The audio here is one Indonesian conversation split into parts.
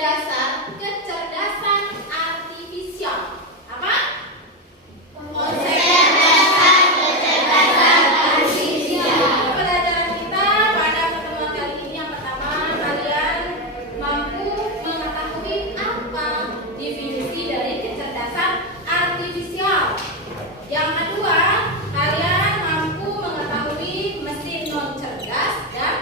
dasar kecerdasan artifisial. Apa? Konsep dasar kecerdasan artifisial. Pelajaran kita pada pertemuan kali ini yang pertama, kalian mampu mengetahui apa definisi dari kecerdasan artifisial. Yang kedua, kalian mampu mengetahui mesin non cerdas dan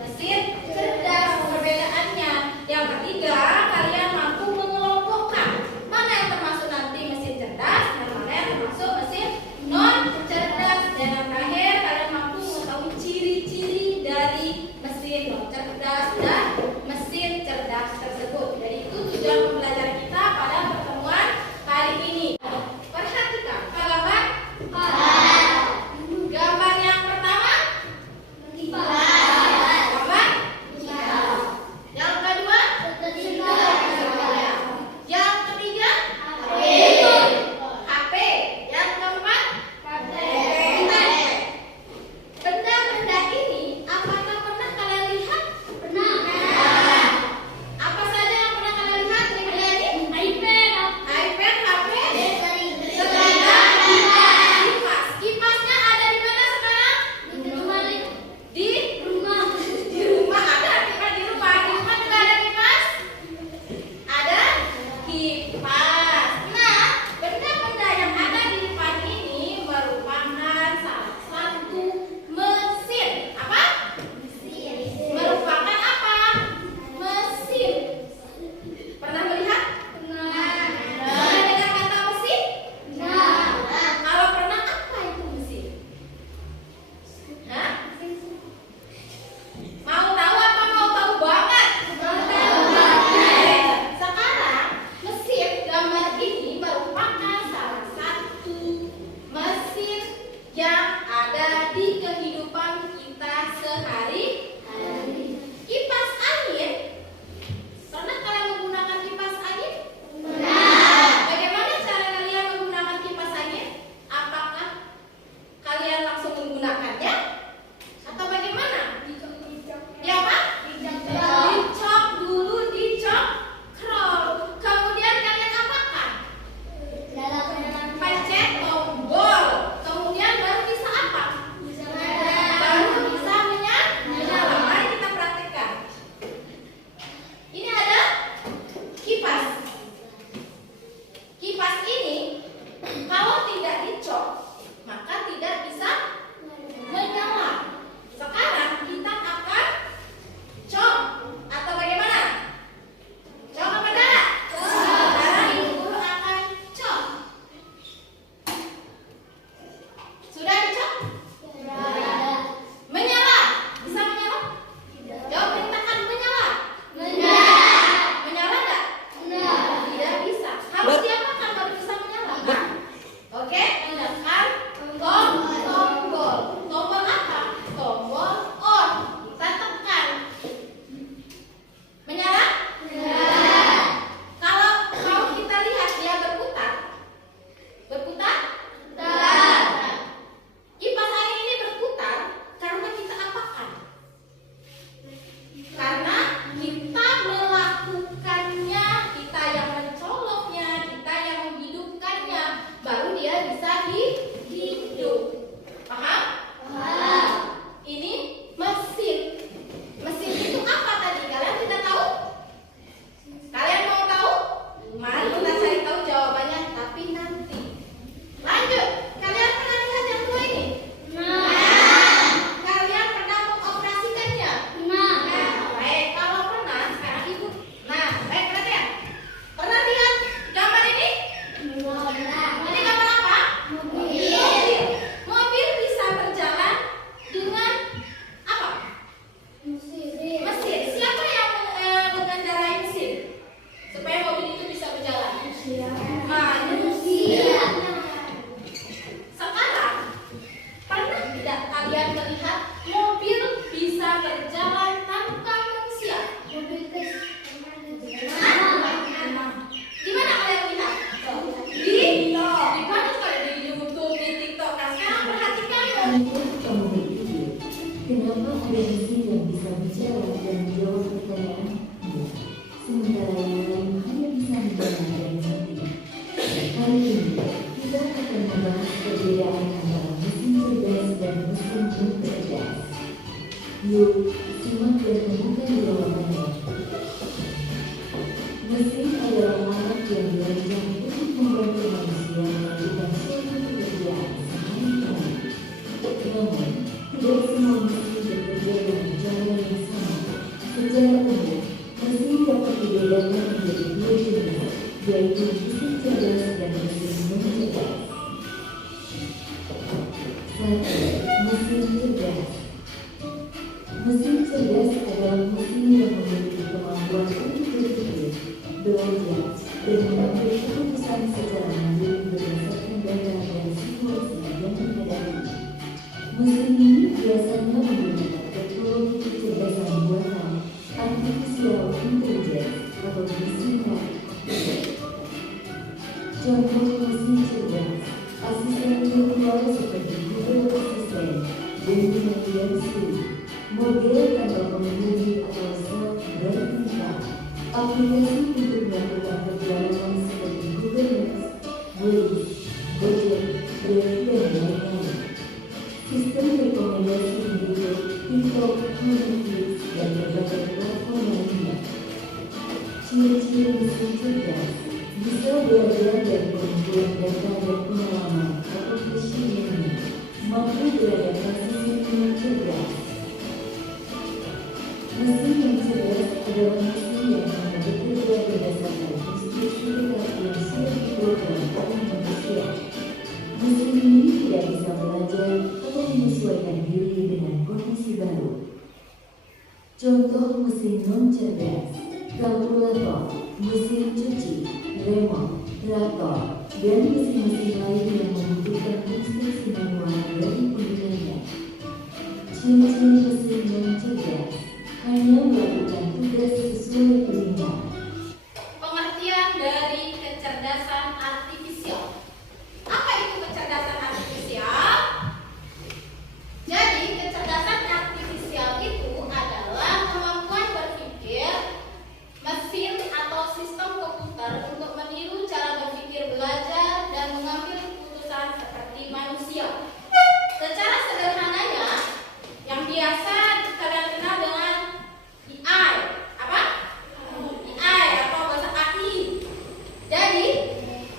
mesin cerdas, perbedaannya. Yang ketiga, kalian mampu mengelompokkan mana yang termasuk nanti mesin cerdas dan mana yang termasuk mesin non cerdas. Dan yang terakhir, kalian mampu mengetahui ciri-ciri dari mesin non cerdas dan mesin cerdas tersebut. Jadi itu tujuan pembelajaran kita pada pertemuan kali ini. Perhatikan gambar. Gambar yang pertama, gambar. Yang kedua, yang ketiga, HP. Yang keempat, internet. Benda-benda ini apakah pernah kalian lihat? Pernah. Secara umum, mesin dapat dibedakan menjadi dua jenis, yaitu mesin cerdas dan mesin non-cerdas. 1. Mesin cerdas. Mesin cerdas adalah mesin yang memiliki kemampuan untuk berpikir, belajar, dan mengambil keputusan secara mandiri berdasarkan data dan situasi yang dihadapi. Mesin ini biasanya menggunakan teknologi kecerdasan buatan, artificial intelligence, atau mesin mati. Contoh mesin cerdas, asisten virtual seperti Google Assistant, dan Siri, model tanpa pengemudi atau self-driving car, aplikasi untuk melakukan perjalanan seperti Google Maps, Waze, Gojek, dan lain-lain. Sistem rekomendasi video, TikTok, Netflix, dan berbagai platform lainnya. Ciri-ciri mesin cerdas bisa belajar dari pengumpulan data dan pengalaman atau machine learning, mampu beradaptasi sistem cerdas. Mesin yang cerdas adalah mesin yang hanya bekerja berdasarkan instruksi tetap yang sudah diprogram oleh manusia. Mesin ini tidak bisa belajar atau menyesuaikan diri dengan kondisi baru. Contoh mesin non-cerdas, kalkulator, mesin cuci, remote, traktor, dan mesin-mesin lain yang membutuhkan instruksi manual dari penggunanya. Ciri-ciri mesin non-cerdas hanya melakukan tugas sesuai perintah. Pengertian dari kecerdasan artifisial. Apa itu kecerdasan artifisial? Jadi, kecerdasan artifisial itu adalah kemampuan berpikir mesin atau sistem komputer untuk meniru cara berpikir, belajar, dan mengambil keputusan seperti manusia. Secara sederhananya, yang biasa kalian kenal dengan AI. Apa? AI atau bahasa AI. Jadi,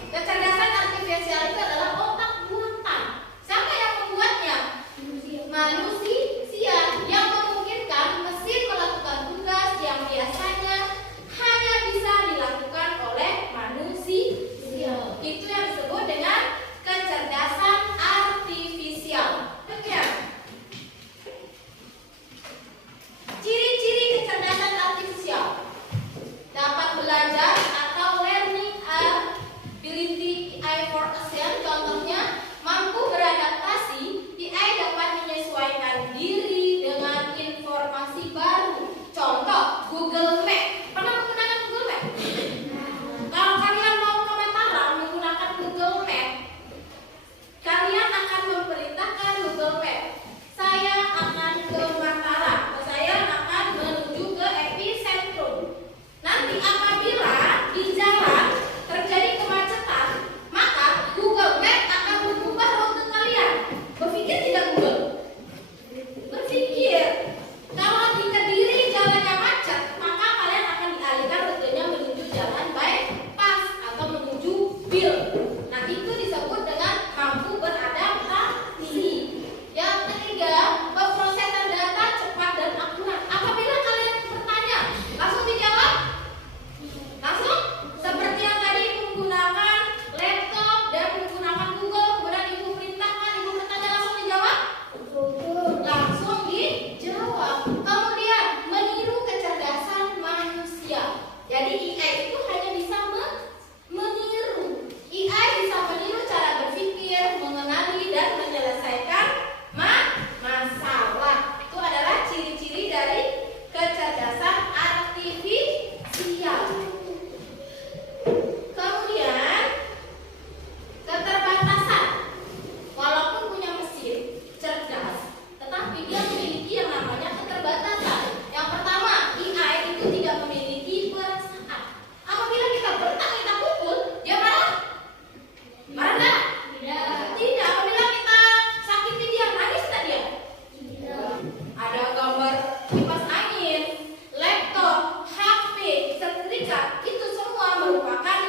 kecerdasan artifisial itu adalah otak buatan. Siapa yang membuatnya? Manusia, yang memungkinkan mesin melakukan tugas yang biasanya hanya bisa dilakukan oleh manusia. Itu yang disebut dengan kecerdasan artifisial. Oke. Ciri-ciri kecerdasan artifisial: dapat belajar atau learning ability AI for ASEAN. Contohnya, mampu beradaptasi, AI dapat menyesuaikan diri dengan informasi baru. Contoh, Google Map. Pernah menggunakan Google Map? Kalau kalian mau ke Mataram menggunakan Google Map, kalian akan memerintahkan Google Map, saya akan ke Mataram, saya akan menuju ke epicentrum. Nanti apabila di jalan terjadi kemacetan, maka Google Map akan mengubah rute kalian. Berpikir tidak Google? Berpikir. Kalau di Kediri jalannya macet, maka kalian akan dialihkan rutenya menuju jalan bypass atau menuju bil. Nah, itu disebut dengan mampu beradaptasi. Yang ketiga, pemrosesan data cepat dan akurat. Apabila kalian bertanya, langsung dijawab? Langsung? Seperti yang tadi menggunakan laptop dan menggunakan Google, kemudian ibu perintahkan, ibu bertanya langsung dijawab? Langsung dijawab. Kemudian meniru kecerdasan manusia. Jadi AI itu hanya bisa meniru. AI bisa meniru cara berpikir, mengenali dan menyelesaikan masalah. Itu adalah ciri-ciri dari kecerdasan artifisial. Kemudian keterbatasan. Walaupun punya mesin cerdas, tetapi dia memiliki yang namanya keterbatasan. Yang pertama, AI itu tidak memiliki perasaan. Apabila kita bentak, kita pukul, dia marah? Marah nggak? Tidak. Apabila kita sakiti dia, nangis nggak dia? Ada gambar kipas angin, laptop, HP, setrika, itu semua merupakan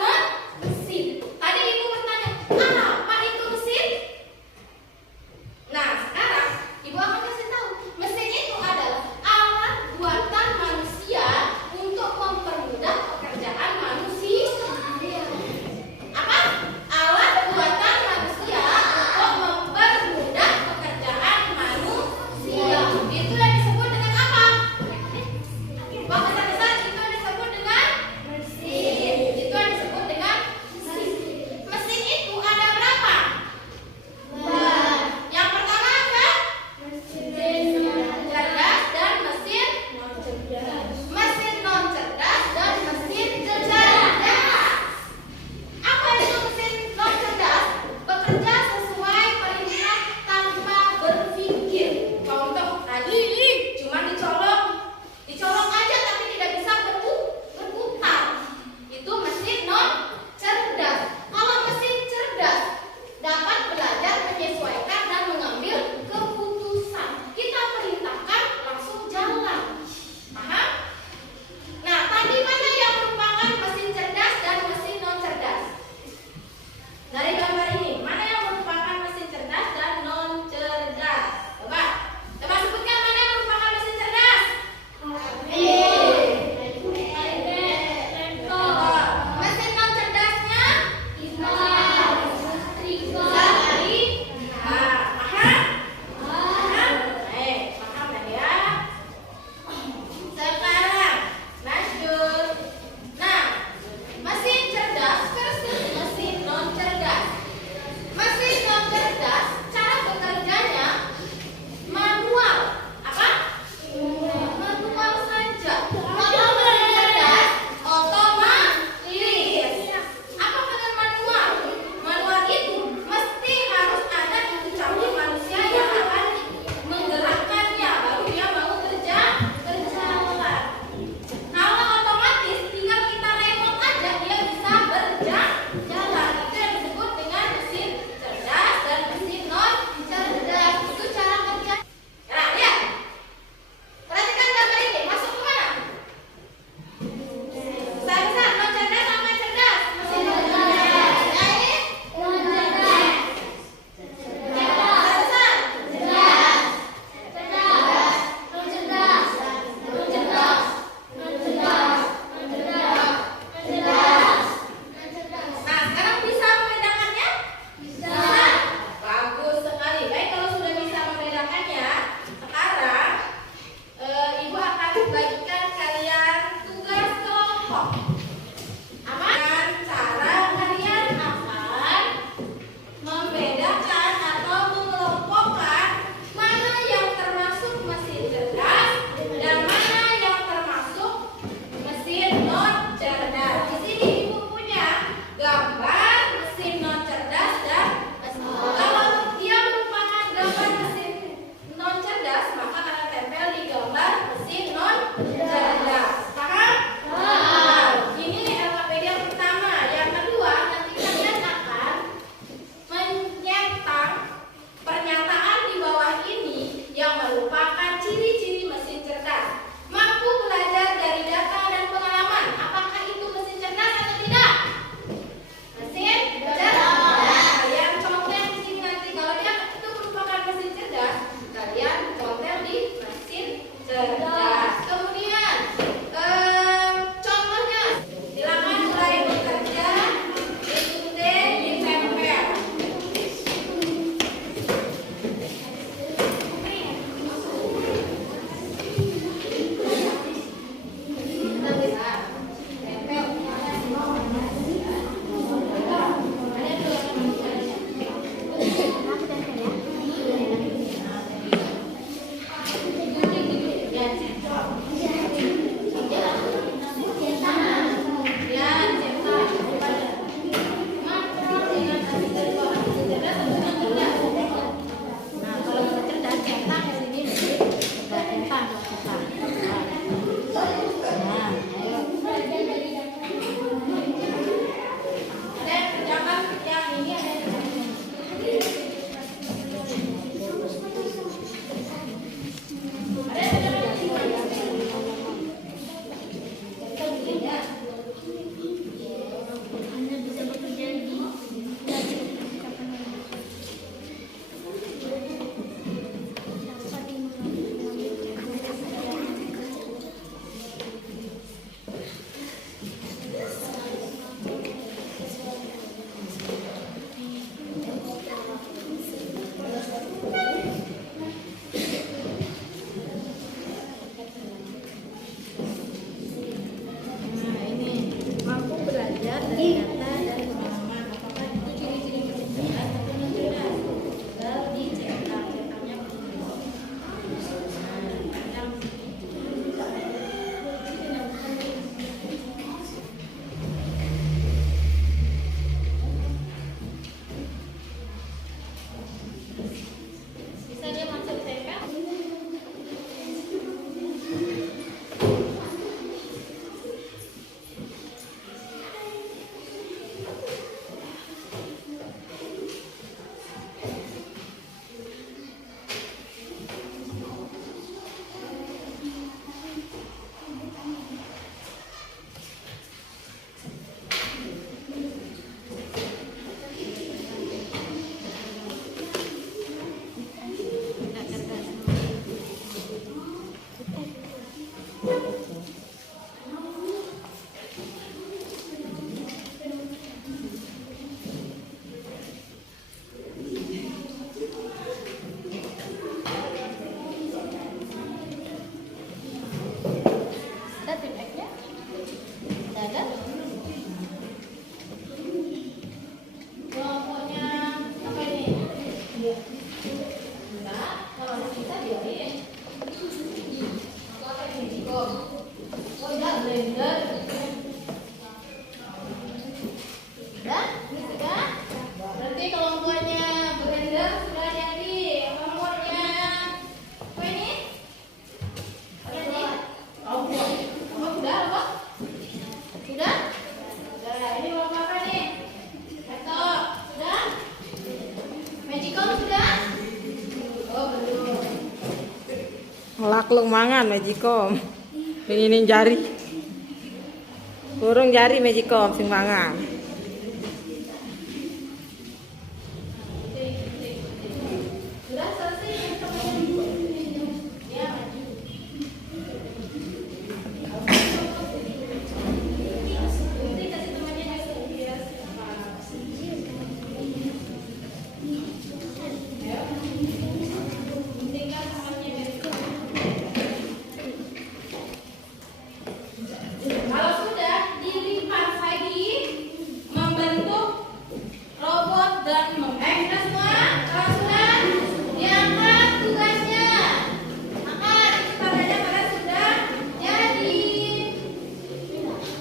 mesin. Tadi ibu bertanya, apa itu mesin? Nah, sekarang ibu akan kasih tahu, mesin itu adalah alat buatan manusia Buang besar-besar itu yang disebut dengan mesin. Itu yang disebut dengan mesin. Mesin itu ada berapa? Yang pertama apa? Mesin cerdas dan mesin non cerdas. Mesin non cerdas dan mesin cerdas. Apa itu mesin non cerdas? Bekerja sesuai perintah tanpa berpikir. Contoh tadi cuma dicolok aja tapi tidak bisa berputar. Itu mesin non cerdas. Kalau mesin cerdas dapat belajar menyesuaikan dan mengambil keputusan. Kita perintahkan langsung jalan. Paham? Nah, tadi mana yang merupakan mesin cerdas dan mesin non cerdas? Dari gambar ini, mana yang merupakan mesin cerdas dan non cerdas? Coba sebutkan mana yang merupakan mesin cerdas. Mesin non cerdasnya paham kan ya? Sekarang lanjut. Nah, mesin cerdas versus mesin non cerdas. Mesin non cerdas cara bekerjanya manual. Apa? Manual saja. Kalau mesin cerdas otomatis. Apa dengan manual? Manual itu mesti harus ada ikut campur manusia yang akan menggerakkannya baru dia mau berjalan. Kalau otomatis tinggal kita remote aja dia bisa berjalan. Itu yang disebut dengan mesin cerdas dan mesin non cerdas. Itu cara kerja. Nah, lihat. Perhatikan gambar ini. Masuk ke mana? Besar-besar non cerdas sama cerdas? Mesin non cerdas. Jadi non cerdas. Besar-besar. Cerdas. Cerdas. Non cerdas. Non cerdas. Non cerdas. Non cerdas. Non cerdas. Nah, sekarang bisa membedakannya? Bisa. Bagus sekali. Baik, kalau sudah bisa membedakannya, sekarang Ibu akan bagikan kalian tugas kelompok. Dengan cara kalian akan membedakan atau mengelompokkan mana yang termasuk mesin cerdas dan mana yang termasuk mesin non cerdas. Di sini Ibu punya gambar mesin non cerdas dan kalau dia merupakan gambar mesin non cerdas maka akan tempel di gambar mesin non cerdas. Paham? Nah, ini LKPD yang pertama. Yang kedua, nanti kalian akan menyentang pernyataan di bawah ini yang merupakan ciri-ciri mesin cerdas. Mampu belajar dari data dan pengalaman. Apa ada? Kelompoknya apa ini? Enggak, kalau ada kita biarin. Apa ini? Jiko. Oh iya, blender. Udah? Ini sudah? Berarti kelompoknya blender sudah jadi. Kelompoknya apa ini? Apa ini? Robot. Oh, sudah, robot? Sudah? Sudah. Ini kelompok apa nih? Laptop. Sudah? Magicom sudah? Oh, belum. Lakluk mangan Magicom. Pengen jari. Kurung jari Magicom sing mangan. Sudah selesai ya, maju. Nanti kasih temannya dia siapa? Ayo. Tinggal temannya dari. Kalau sudah dilipat lagi membentuk robot dan sudah semua. Kalau sudah diangkat tugasnya. Angkat kita aja pada sudah jadi.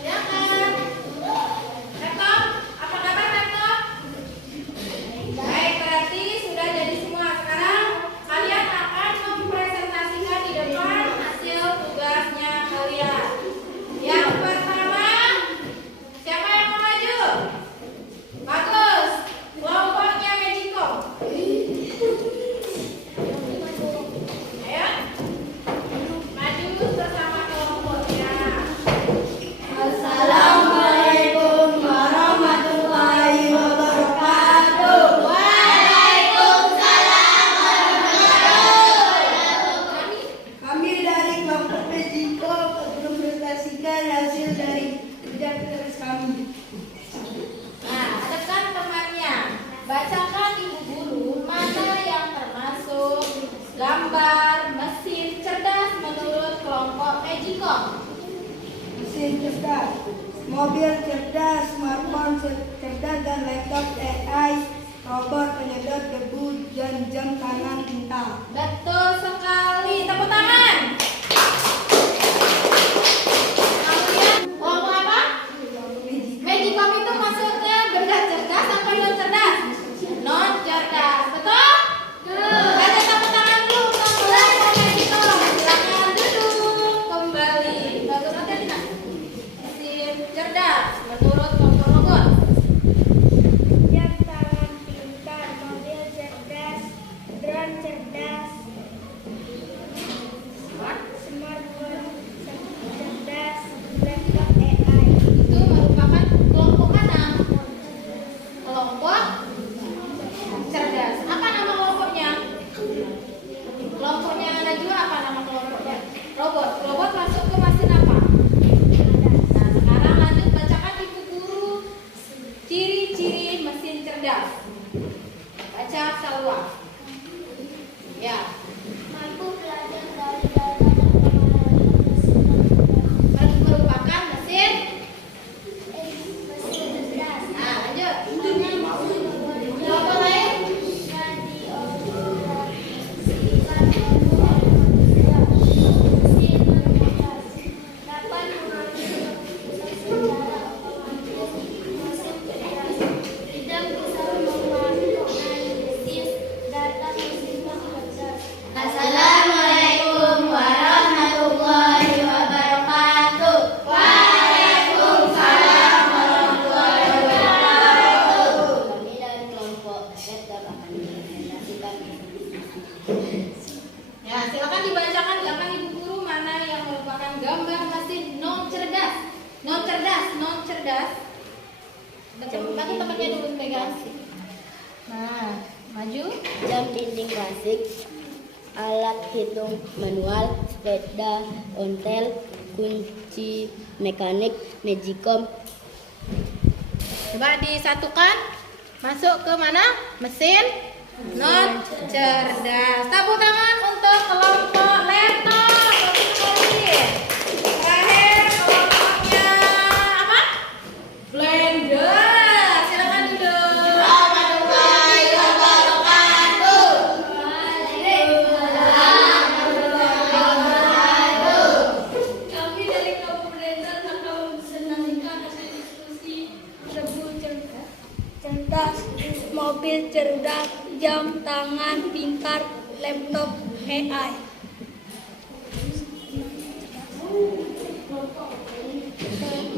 Diangkat. Laptop, apa kabar laptop? Baik, berarti sudah jadi semua. Sekarang kalian akan mempresentasikan di depan hasil tugasnya kalian. Yang pertama, siapa yang mau maju? Bagus. Kelompoknya Magicom. Ayo. Maju bersama kelompoknya. Assalamualaikum warahmatullahi wabarakatuh. Waalaikumsalam warahmatullahi wabarakatuh. Kami dari kelompok Magicom mempresentasikan hasil dari kerja keras kami. Nah, tekan temannya. Bacakan ibu guru mana yang termasuk gambar mesin cerdas menurut kelompok Magicom. Mesin cerdas, mobil cerdas, smartphone cerdas, dan laptop AI, robot penyedot debu, dan jam tangan pintar. Betul sekali. Tepuk tangan. Kemudian kelompok apa? Magicom itu maksudnya benda cerdas apa non cerdas? Non cerdas. Betul? Ada tepuk tangan dulu untuk kelompok Magicom. Silakan duduk kembali. Bagus banget tidak? Mesin cerdas menurut kelompok robot. Jam tangan pintar, mobil cerdas, drone cerdas, smartphone cerdas, laptop AI. Itu merupakan kelompok mana? Kelompok cerdas. Apa nama kelompoknya? Kelompoknya Najwa apa nama kelompoknya? Robot. Robot masuk ke mesin apa? Nah, sekarang lanjut bacakan ibu guru ciri-ciri mesin cerdas. Baca Salwa. Ya. Mampu belajar dari data dan menganalisis mesin Merupakan mesin. cerdas. Nah, lanjut. Kelompok lain? Assalamualaikum warahmatullahi wabarakatuh. Waalaikumsalam warahmatullahi wabarakatuh. Kami dari kelompok laptop akan mempresentasikan Ya, silakan dibacakan belakang ibu guru mana yang merupakan gambar mesin non cerdas. Non cerdas, non cerdas. Bagi tempatnya dulu pegang. Nah, maju. jam dinding klasik, alat hitung manual, sepeda ontel, kunci mekanik, Magicom. Coba disatukan. Masuk ke mana? Mesin non cerdas. Tepuk tangan untuk kelompok laptop. Bagus sekali. Terakhir kelompoknya apa? cerdas, mobil cerdas, jam tangan pintar, laptop AI.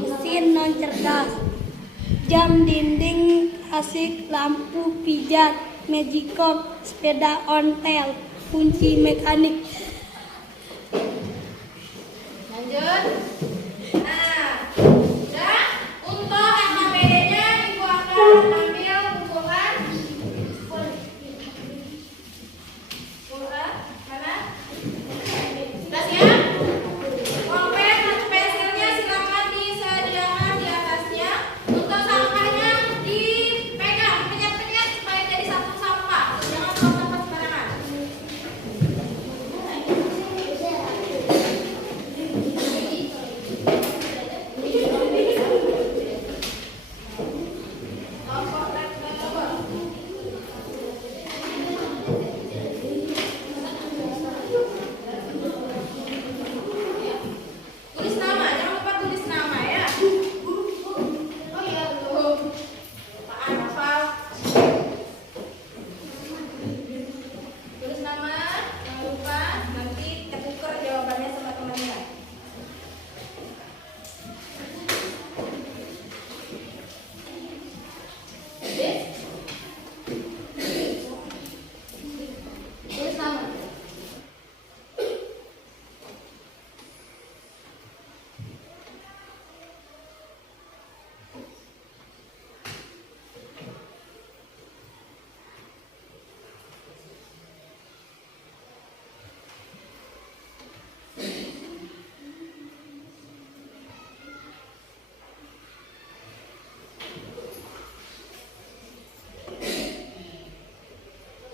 Mesin non cerdas, jam dinding asik, lampu pijat, magicom, sepeda ontel, kunci mekanik. Lanjut. Nah, udah. Untuk AKBD-nya Ibu akan ambil kumpulan. Mana? Sudah siap? Pulpen dan pensilnya silakan disediakan di atasnya. Untuk sampahnya dipegang, penyet-penyet supaya jadi satu sampah. Jangan buang sampah sembarangan. Tulis nama, jangan lupa tulis nama ya. Oh iya tuh. Apaan hafal? Tulis nama, jangan lupa. Nanti ketuker jawabannya sama temannya. Tulis nama.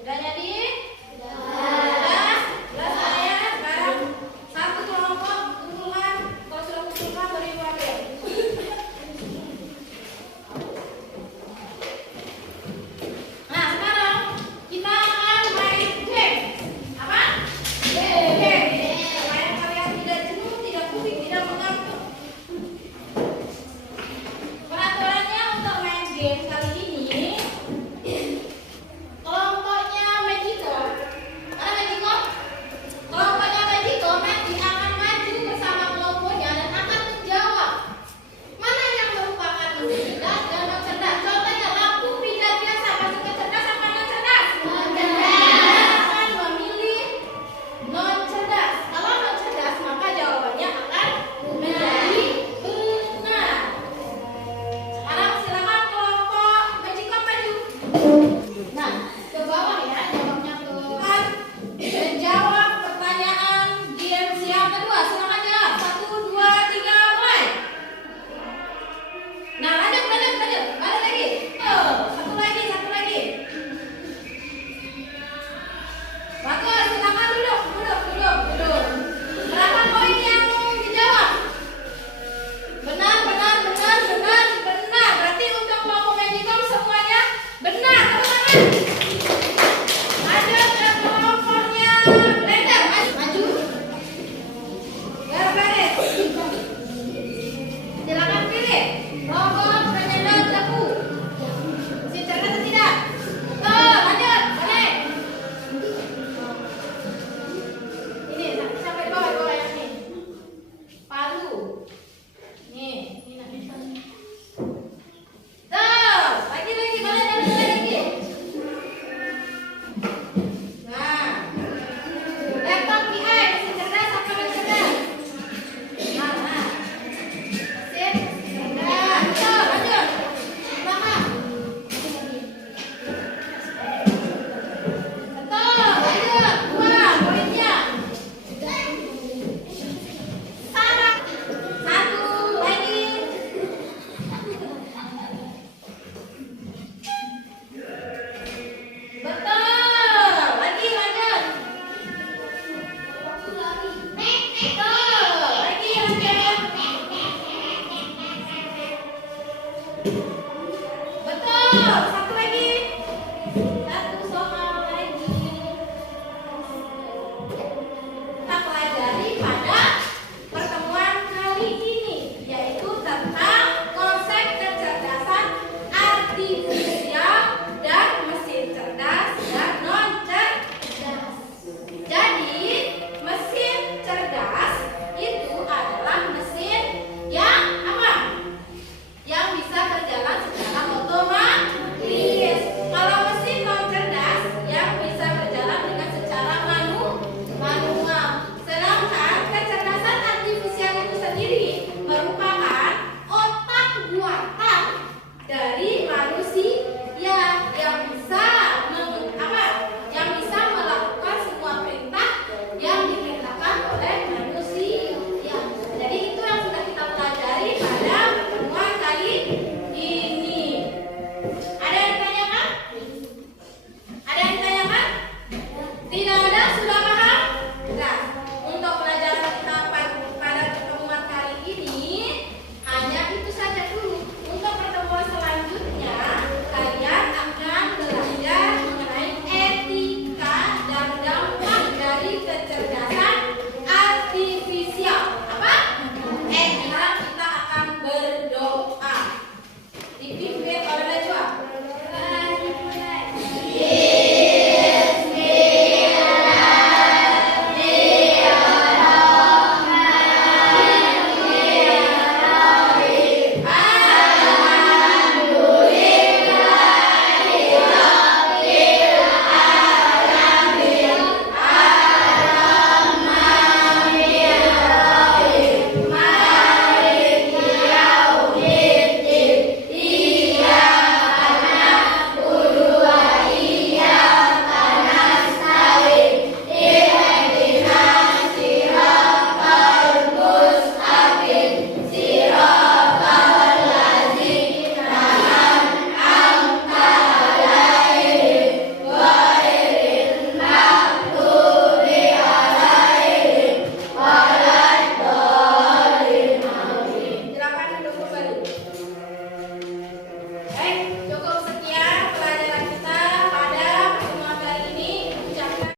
Udah jadi? Udah. Belas saya sekarang satu kelompok kumpulan. Kalau sudah kumpulkan baru Ibu ambil. Nah sekarang kita akan main game. Apa? Game. Supaya kalian tidak jenuh, tidak pusing, tidak mengantuk. Peraturannya untuk main game kali ini. Kelompoknya Magicom. Mana Magicom? Kelompoknya Magicom nanti akan maju bersama kelompoknya dan akan menjawab mana yang merupakan mesin cerdas dan non cerdas. Contohnya lampu pijat biasa masuk ke cerdas apa non cerdas? Non cerdas. Akan memilih non cerdas. Kalau non cerdas maka jawabannya akan menjadi benar. Sekarang silakan kelompok Magicom maju. Nah, ke bawah ya, jawabnya ke kan. Menjawab pertanyaan game yang kedua. Silakan jawab. 1, 2, 3, mulai. Nah, lanjut. Balik lagi. Satu lagi. Bagus, silakan duduk. Berapa poin yang dijawab? Benar. Berarti untuk kelompok Magicom semuanya benar. Tepuk tangan. Lanjut ke kelompoknya Blender. Maju. Garis baris. Silakan pilih robot penyedot debu. Mesin cerdas atau tidak? Lanjut. Balik. Ini sampai bawah yang ini. Palu. Nih, ini nanti. Lagi, balik lagi. Nah, laptop AI, mesin cerdas apa non cerdas? Nah. Mesin cerdas. Lanjut. Belakang. Betul, lanjut. 2 poinnya. Salah. 1 lagi. Betul. Lagi lanjut. Betul. Lagi lanjut.